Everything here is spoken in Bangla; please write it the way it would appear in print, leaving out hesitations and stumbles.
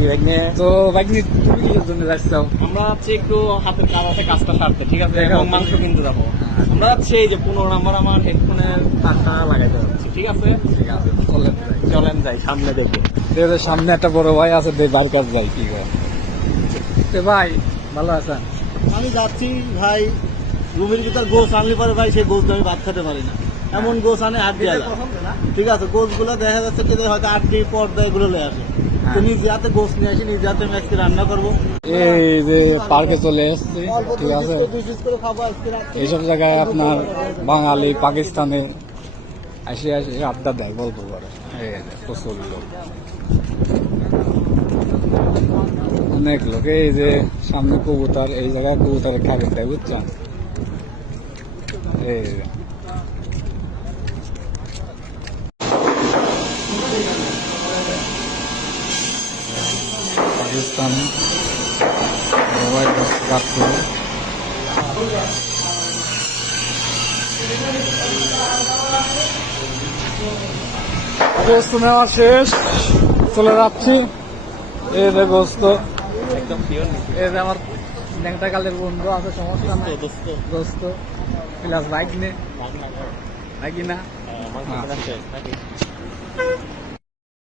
তো বাইক নিয়ে তুমি কি জন্য যাচ্ছ? আমরা যাচ্ছি একটু হাতের কাজটা সারতে, ঠিক আছে, এবং মাংস কিনতে যাবো। আমরা যাচ্ছি এই যে 15 নম্বর আমার হেডফোনের তারটা লাগাইতে যাচ্ছি, ঠিক আছে। ঠিক আছে, চলেন যাই, সামনে দেখবো। সামনে একটা বড় ভাই আছে, বার কাজ ভাই কি করে ভাই, ভালো আছেন? আমি যাচ্ছি ভাই, রুমের ভিতর গোস আনলে পরে ভাই সেই গোস আমি ভাত খেতে পারি না, এমন গোস আনে আট দিয়ে। ঠিক আছে, গোস গুলো দেখা যাচ্ছে যে হয়তো আট দিয়ে পর্দা এগুলো লয়ে আসে। তো নিজে হাতে গোস নিয়ে আসি, নিজে হাতে আজকে রান্না করবো। এই যে পার্কে চলে এসছি, ঠিক আছে। এইসব জায়গায় আপনার বাঙালি পাকিস্তানি আসে আড্ডা দেয়, গল্প করে। প্রচুর লোক, অনেক লোক। এই যে সামনে কবুতর, এই জায়গায় কবুতরের খাবার দেয়, বুঝছেন। এই পাকিস্তান গোস্ত নেওয়া শেষ, চলে যাচ্ছি। এই যে গোস্ত, একদম পিওর। এই যে আমার ন্যাংটা কালের বন্ধু আছে, সমস্যা নাই। গোস্ত প্লাস বাইক নে, নাকি না?